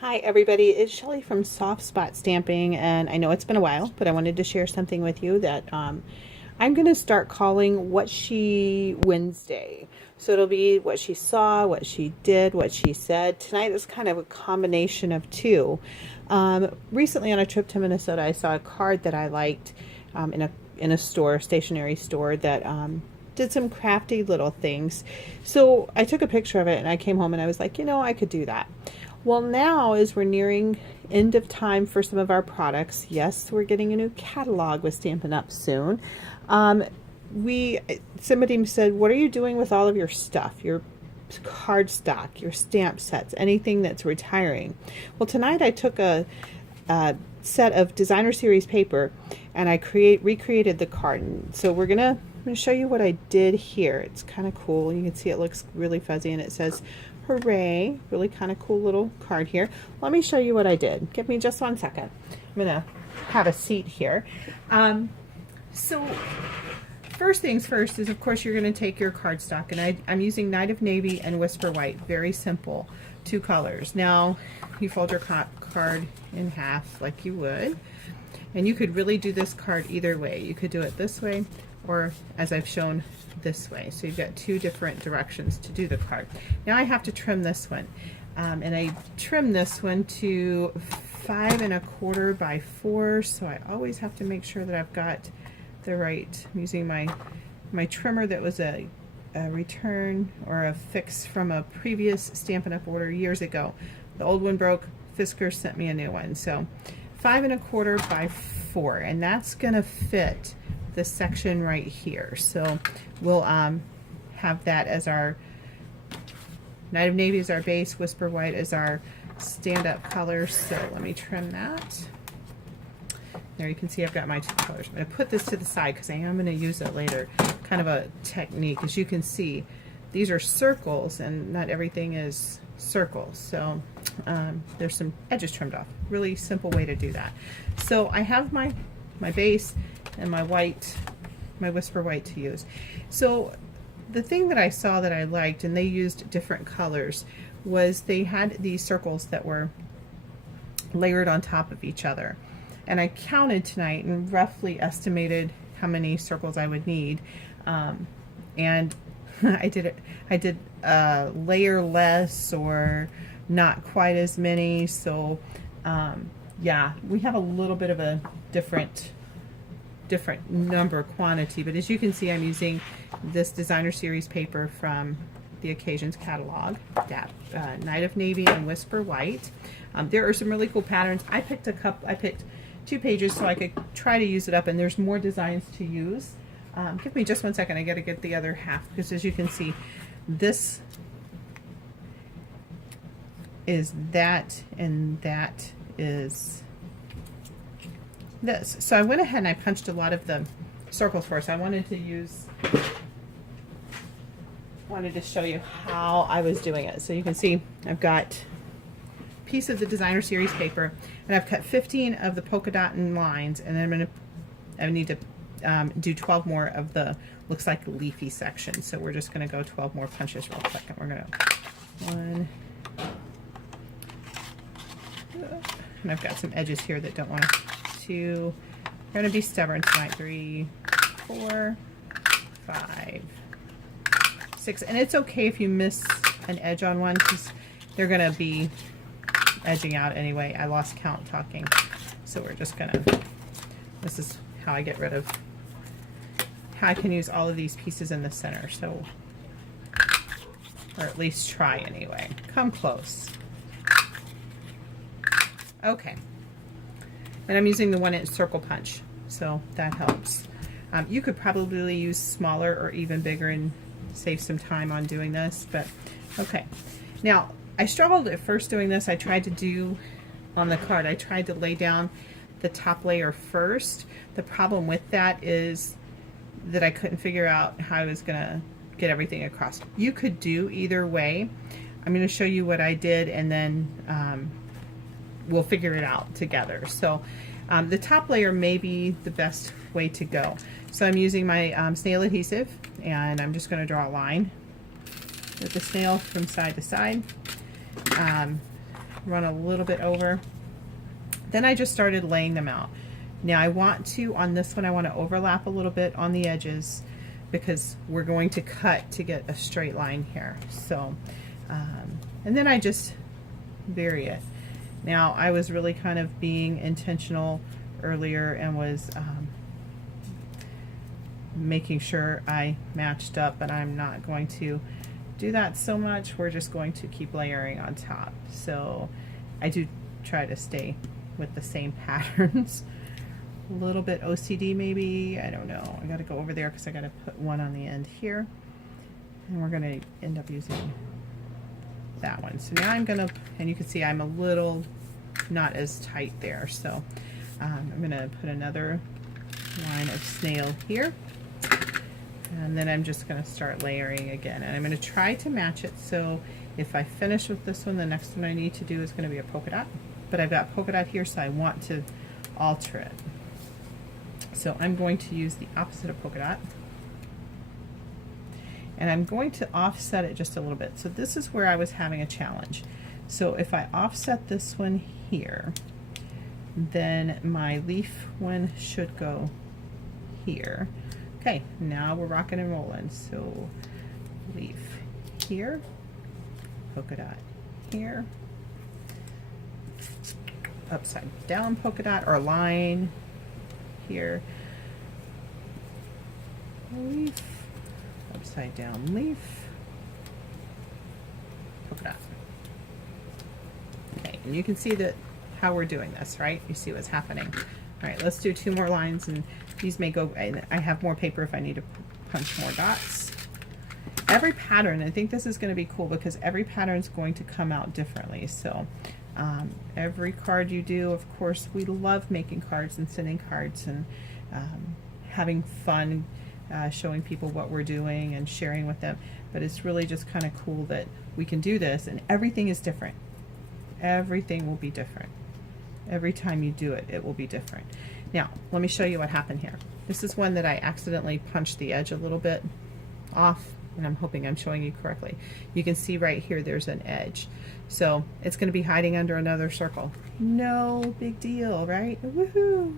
Hi everybody, it's Shelly from Soft Spot Stamping, and I know it's been a while, but I wanted to share something with you that I'm going to start calling What She Wednesday. So it'll be what she saw, what she did, what she said. Tonight is kind of a combination of two. Recently on a trip to Minnesota, I saw a card that I liked in a store, stationery store that did some crafty little things. So I took a picture of it and I came home and I was like, I could do that. Well, now as we're nearing end of time for some of our products, yes, we're getting a new catalog with Stampin' Up! Soon. We Somebody said, "What are you doing with all of your stuff? Your card stock, your stamp sets, anything that's retiring?" Well, tonight I took a set of designer series paper and I recreated the card. And so I'm gonna show you what I did here. It's kind of cool. You can see it looks really fuzzy and it says hooray. Really kind of cool little card here. Let me show you what I did. Give me just 1 second. I'm gonna have a seat here. So first things first is, of course, you're going to take your cardstock, and I'm using Night of Navy and Whisper White. Very simple, 2 colors. Now you fold your card in half like you would, and you could really do this card either way. You could do it this way, or as I've shown, this way. So you've got 2 different directions to do the card. Now I have to trim this one, and I trim this one to 5 1/4 by 4. So I always have to make sure that I've got the right. I'm using my trimmer that was a return or a fix from a previous Stampin' Up! Order years ago. The old one broke. Fiskars sent me a new one. So 5 1/4 by 4, and that's gonna fit this section right here. So we'll have that as our Night of Navy as our base, Whisper White as our stand-up color. So let me trim that. There you can see I've got my 2 colors. I'm going to put this to the side because I am going to use it later. Kind of a technique. As you can see, these are circles and not everything is circles. So there's some edges trimmed off. Really simple way to do that. So I have my base and my white, my Whisper White to use. So the thing that I saw that I liked, and they used different colors, was they had these circles that were layered on top of each other. And I counted tonight and roughly estimated how many circles I would need. And I did layer less or not quite as many. So yeah, we have a little bit of a different number quantity. But as you can see, I'm using this designer series paper from the Occasions catalog, Night of Navy and Whisper White. There are some really cool patterns. I picked 2 pages so I could try to use it up, and there's more designs to use. Give me just 1 second. I got to get the other half, because as you can see, this is that and that is this. So I went ahead and I punched a lot of the circles for us. I wanted to show you how I was doing it. So you can see I've got a piece of the designer series paper, and I've cut 15 of the polka dot and lines, and then I need to do 12 more of the looks like leafy section. So we're just going to go 12 more punches real quick, and we're going to 1, and I've got some edges here that don't want to. 2. I'm going to be stubborn tonight. 3, 4, 5, 6, and it's okay if you miss an edge on one, because they're going to be edging out anyway. I lost count talking, so we're just gonna, this is how I get rid of, how I can use all of these pieces in the center. So, or at least try anyway. Come close. Okay, and I'm using the 1-inch circle punch, so that helps. You could probably use smaller or even bigger and save some time on doing this, but okay. Now, I struggled at first doing this. I tried to do on the card, I tried to lay down the top layer first. The problem with that is that I couldn't figure out how I was gonna get everything across. You could do either way. I'm gonna show you what I did, and then we'll figure it out together. So the top layer may be the best way to go. So I'm using my snail adhesive, and I'm just gonna draw a line with the snail from side to side. run a little bit over. Then I just started laying them out. Now I want to, on this one, I want to overlap a little bit on the edges because we're going to cut to get a straight line here. So, and then I just vary it. Now I was really kind of being intentional earlier and was making sure I matched up, but I'm not going to do that so much. We're just going to keep layering on top. So I do try to stay with the same patterns. A little bit OCD maybe, I don't know. I gotta go over there because I gotta put one on the end here. And we're gonna end up using that one. So now I'm gonna, and you can see I'm a little not as tight there. So I'm gonna put another line of snail here. And then I'm just gonna start layering again. And I'm gonna try to match it. So if I finish with this one, the next one I need to do is gonna be a polka dot. But I've got polka dot here, so I want to alter it. So I'm going to use the opposite of polka dot. And I'm going to offset it just a little bit. So this is where I was having a challenge. So if I offset this one here, then my leaf one should go here. Okay, now we're rocking and rolling. So leaf here, polka dot here, upside down polka dot or line here, leaf, upside down leaf, polka dot. Okay, and you can see that how we're doing this, right? You see what's happening. All right, let's do 2 more lines, and these may go, I have more paper if I need to punch more dots. Every pattern, I think this is going to be cool because every pattern is going to come out differently. So every card you do, of course, we love making cards and sending cards and having fun showing people what we're doing and sharing with them. But it's really just kind of cool that we can do this, and everything is different. Everything will be different. Every time you do it, it will be different. Now, let me show you what happened here. This is one that I accidentally punched the edge a little bit off, and I'm hoping I'm showing you correctly. You can see right here there's an edge. So it's going to be hiding under another circle. No big deal, right? Woohoo!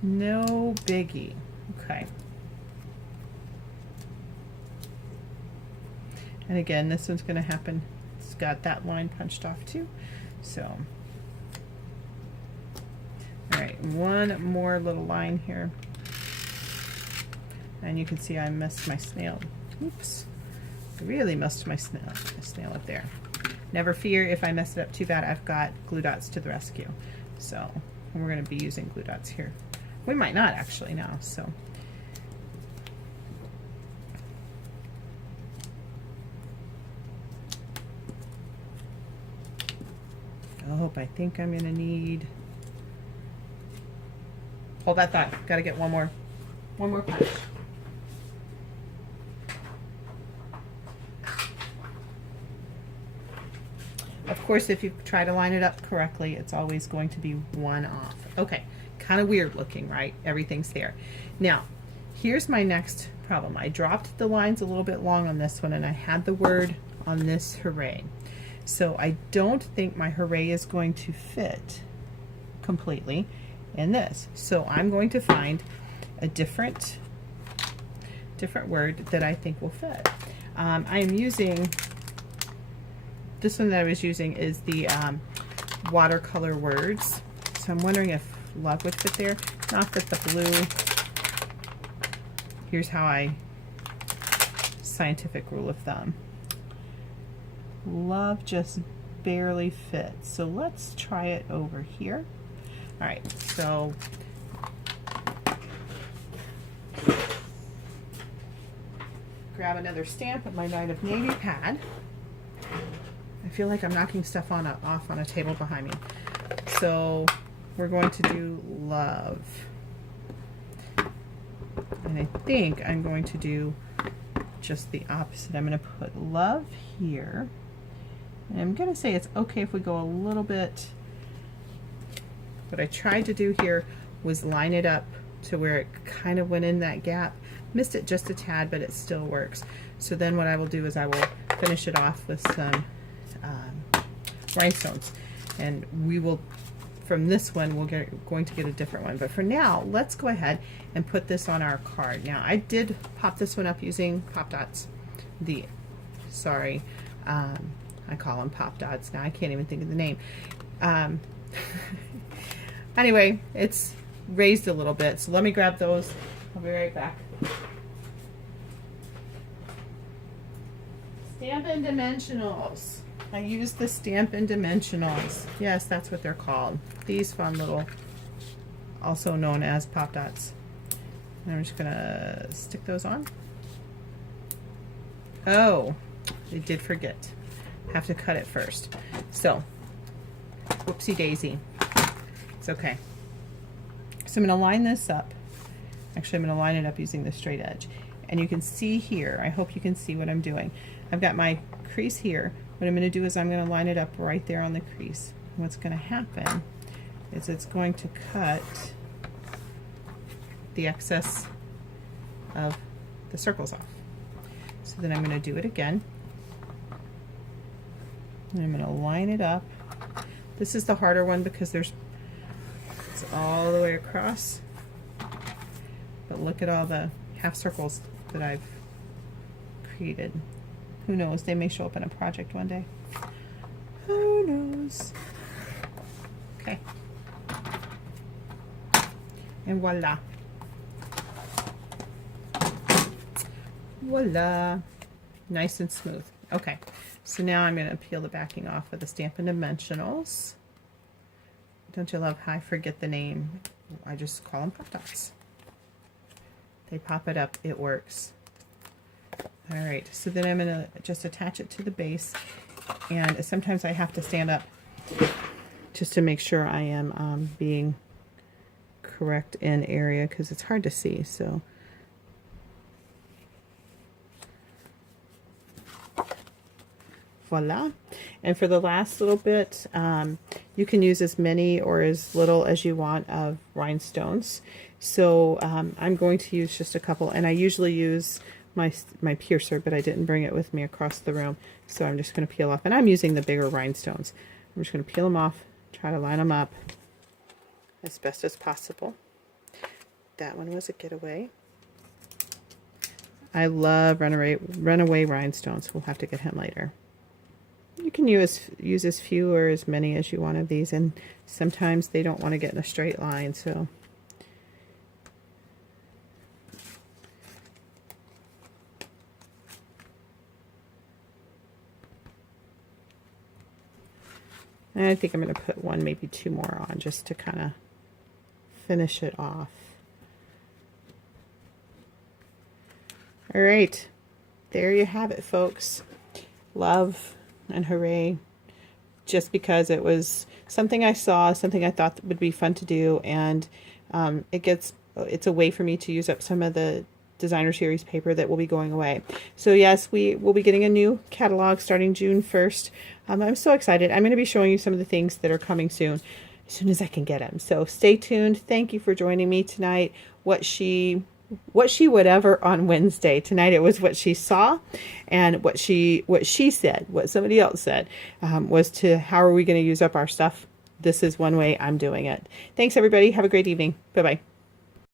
No biggie. Okay. And again, this one's going to happen. It's got that line punched off too. So, all right, one more little line here. And you can see I missed my snail. Oops. I really missed my snail up there. Never fear, if I mess it up too bad, I've got glue dots to the rescue. So we're going to be using glue dots here. We might not actually now. So I think I'm going to need, hold that thought, got to get one more punch. Of course, if you try to line it up correctly, it's always going to be one off. Okay, kind of weird looking, right? Everything's there. Now, here's my next problem. I dropped the lines a little bit long on this one, and I had the word on this hooray. So I don't think my hooray is going to fit completely in this. So I'm going to find a different word that I think will fit. I am using, this one that I was using is the watercolor words. So I'm wondering if love would fit there. Not that the blue, here's how I, scientific rule of thumb. Love just barely fits. So let's try it over here. All right, so grab another stamp of my Night of Navy pad. I feel like I'm knocking stuff off on a table behind me. So we're going to do love. And I think I'm going to do just the opposite. I'm going to put love here. And I'm going to say it's okay if we go a little bit. What I tried to do here was line it up to where it kind of went in that gap. Missed it just a tad, but it still works. So then what I will do is I will finish it off with some rhinestones. And we will, from this one, going to get a different one. But for now, let's go ahead and put this on our card. Now, I did pop this one up using Pop Dots. I call them Pop Dots now. I can't even think of the name. Anyway, it's raised a little bit, so let me grab those. I'll be right back. Stampin' Dimensionals. I use the Stampin' Dimensionals. Yes, that's what they're called. These fun little, also known as Pop Dots. And I'm just gonna stick those on. Oh, I did forget. Have to cut it first. So, whoopsie daisy. It's okay. So I'm gonna line this up. Actually, I'm gonna line it up using the straight edge. And you can see here, I hope you can see what I'm doing. I've got my crease here. What I'm going to do is I'm going to line it up right there on the crease. What's going to happen is it's going to cut the excess of the circles off. So then I'm going to do it again. And I'm going to line it up. This is the harder one because it's all the way across. But look at all the half circles that I've created. Who knows? They may show up in a project one day. Who knows? Okay. And voila. Voila. Nice and smooth. Okay. So now I'm going to peel the backing off with the Stampin' Dimensionals. Don't you love how I forget the name? I just call them Pop Dots. They pop it up. It works. All right, so then I'm going to just attach it to the base, and sometimes I have to stand up just to make sure I am being correct in area because it's hard to see. So voila. And for the last little bit, you can use as many or as little as you want of rhinestones. So I'm going to use just a couple, and I usually use my piercer, but I didn't bring it with me across the room, so I'm just going to peel off, and I'm using the bigger rhinestones. I'm just going to peel them off, try to line them up as best as possible. That one was a getaway. I love runaway rhinestones. We'll have to get him later. You can use as few or as many as you want of these, and sometimes they don't want to get in a straight line, so and I think I'm going to put one, maybe two more on just to kind of finish it off. All right, there you have it, folks. Love and hooray. Just because it was something I saw, something I thought would be fun to do, and it's a way for me to use up some of the designer series paper that will be going away. So yes, we will be getting a new catalog starting June 1st. I'm so excited. I'm going to be showing you some of the things that are coming soon as I can get them. So stay tuned. Thank you for joining me tonight. What she whatever on Wednesday. Tonight it was what she saw, and what she said, what somebody else said, was to how are we going to use up our stuff. This is one way I'm doing it. Thanks everybody. Have a great evening. Bye-bye.